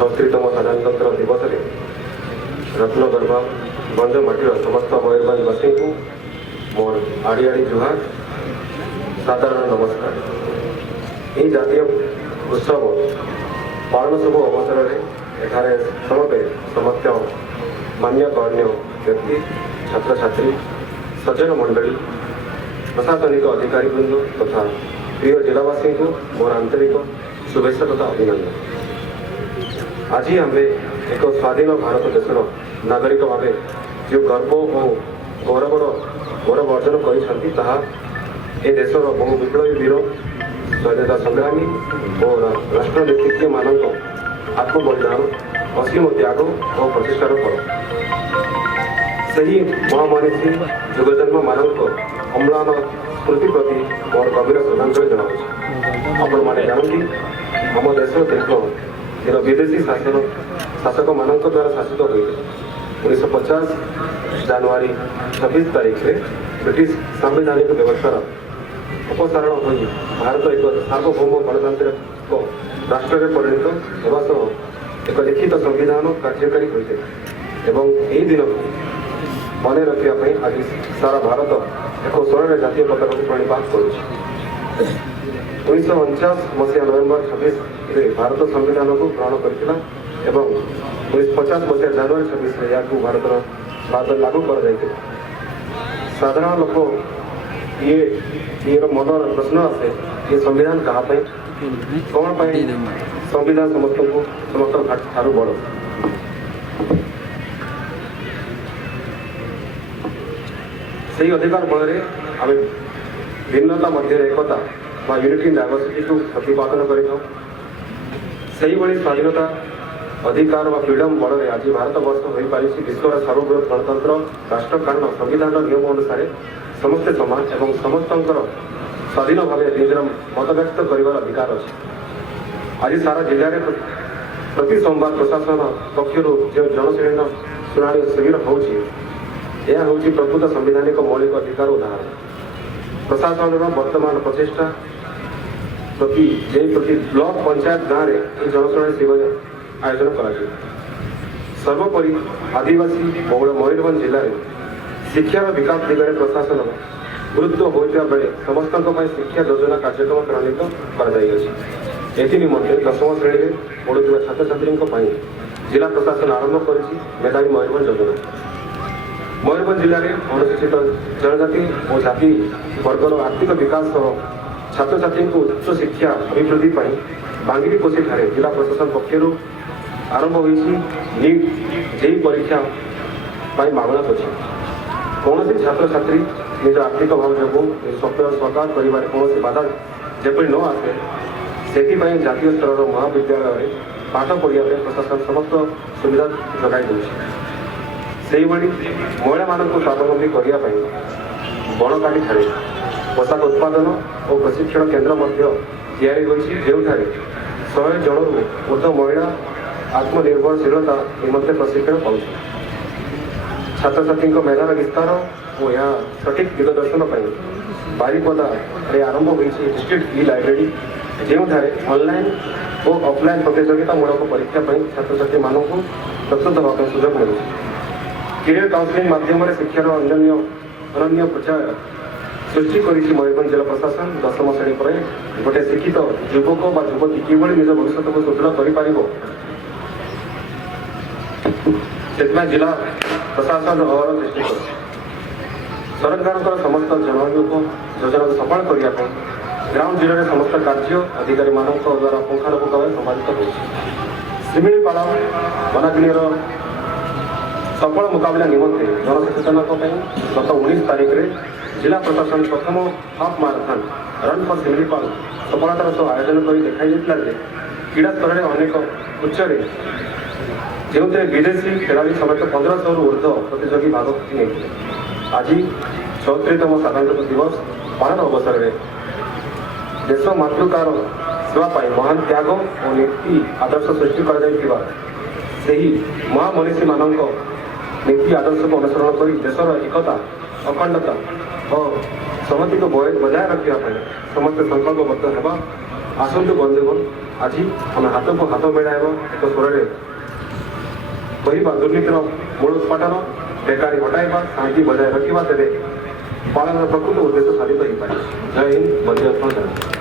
छत्रीतम साधारणतंत्र दिवस में रत्नगर्भ गंजमाटीर समस्त मयूरभंजवासी को मोर आड़ी आड़ी जुहार साधारण नमस्कार। ये जातीय उत्सव पालन शुभ अवसर में एठारे समस्त मान्य गण्य व्यक्ति छात्र छात्री सज्जन मंडली प्रशासनिक अधिकारी वृंद तथा प्रिय जिलावासी को मोर आंतरिक शुभेच्छा तथा अभिनंदन। आज आम एक स्वाधीन भारत देशर नागरिक भाव जो गर्व और गौरव अर्जन कर देशर बहु विप्लवी वीर स्वाधीनता संग्रामी और राष्ट्र नेतृत्व मानक आत्म बलिदान असीम त्याग और प्रचेषार फल सही महामनीषी जुगजन्म मानक अम्लान स्मृति प्रति मोर गभीर श्रद्धांजलि जनाऊँ। आपण मैंने जानती आम देश दीर्घ दिन विदेशी शासक मान द्वारा शासित होते 1950 जनवरी 26 तारीख में ब्रिटिश संवैधानिक व्यवस्थार अपसारण हो भारत एक सार्वभौम गणतांत्रिक राष्ट्र में परिणत होगा सह एक लिखित संविधान कार्यकारी होते यही दिन को मन रखापी आज सारा भारत एक स्वर्ण जातीय पताका को प्रणिपात कर 1949 नवेम्बर 26 भारत संविधान को ग्रहण करता 1950 जनवरी 26 या भारत लागू कर साधारण लोक ये मन प्रश्न आसे ये संविधान क्या कौन संविधान समस्त ठारू बड़ से अधिकार बल आम भिन्नता मध्य एकता यूनिटी इन डायवर्सिटी को प्रतिपादन कर स्वाधीनता अधिकार व फ्रीडम बल में आज भारत वर्ष हो पारी विश्वर सर्वबृहत गणतंत्र राष्ट्र कारण संविधान नियम अनुसार समस्ते समान एवं समस्त स्वाधीन भाव निजर मत व्यक्त कर अधिकार अच्छे। आज सारा जिले में प्रति सोमवार प्रशासन पक्षर जो जनशून्य शुणी शिविर होची प्रकृत संवैधानिक मौलिक अधिकार उदाहरण प्रशासन वर्तमान प्रचेषा प्रति ब्लॉक पंचायत गाँव में जनशुणी शिविर आयोजन कर सर्वोपरि आदिवासी बहुल मयूरभंज जिले में शिक्षार विकास दिगरे प्रशासन गुरुत्व होता बेले समस्त शिक्षा योजना कार्यक्रम प्रणायित कर निमंते 10वीं श्रेणी में पढ़ुवा छात्र छात्री जिला प्रशासन आरंभ कर मेधावी मयूरभंज योजना। मयूरभंज जिले में अनुसूचित जनजाति और जाति वर्गर आर्थिक विकास छात्र छात्री को उच्च शिक्षा अभिवृद्धि बांगिरी कोशी ठारे जिला प्रशासन पक्षर आरंभ हो नीट जेई परीक्षा मागणा कर कौन छात्र छात्री निज आर्थिक भाव जो स्वप्न साकार कर बाधा जपरी न आसे से जातीय स्तर महाविद्यालय पाठ पढ़ा प्रशासन समस्त सुविधा जगह से महिला मान स्वावलम्बी करने बनकाटी ठारे पोशाक उत्पादन और प्रशिक्षण केन्द्र जो 100 जन ऊर्ध महिला आत्मनिर्भरशीलता निमंते प्रशिक्षण पाँच छात्र छात्री मेधार विस्तार और यह सठिक दिगदर्शन बारिपदा आरंभ हो डिस्ट्रिक्ट ई लाइब्रेरी जो ऑनलाइन और ऑफलाइन प्रतियोगितामूलक परीक्षा छात्र छात्री मानक प्रस्तुत होगा सुजोग मिलूँ। कैरियर काउंसलिंग माध्यम शिक्षार अनन्य प्रचार सृष्टि कर मयूरभंज जिला प्रशासन 10वीं श्रेणी पर गोटे शिक्षित युवक व युवती कि निज भविष्य को सुदृढ़ कर जिला प्रशासन अहर दृष्टि कर सरकार समस्त जनयोग योजना को सफल करने ग्राउंड जिले में समस्त कार्य अधिकारी मान द्वारा पुंखानुपुख भाव संपादित हो शिमिलीपाल वनाग्निर सफल मुकाबला निमंते जनसचेतना गत 19 तारीख में जिला प्रशासन प्रथम half marathon run for Similipal सफलतार सह आयोजन कर देखा क्रीड़ा स्तर में अनेक उच्च जो विदेशी खेलाड़ी समेत 1500 ऊर्ध प्रतियोगी भाग नहीं आज 34तम साधारणतंत्र दिवस पालन अवसर में देश मातृकार सेवाई महान त्याग और नीति आदर्श सृष्टि कर महामनीषी मान नीति आदर्श को अनुसरण कर देशर एकता अखंडता और संहति को बजाय रखापी समस्त संकल्पबद्ध होगा। आसतु बंधुगण ଆଜି ଆମେ ହାତକୁ ହାତ ମିଳାଇବା ଏକ ସ୍ୱରରେ କହିବା ଦୁର୍ନୀତିର ମୂଳୋତ୍ପାଟନ, ବେକାରୀ ହଟାଇବା, ଶାନ୍ତି ବଜାୟ ରଖିବା, ତେବେ ପାଳନର ପ୍ରକୃତ ଉଦ୍ଦେଶ୍ୟ ସାଧିତ ହୋଇପାରିବ। ଜୟ ହିନ୍ଦ, ବନ୍ଦେ ମାତରମ୍।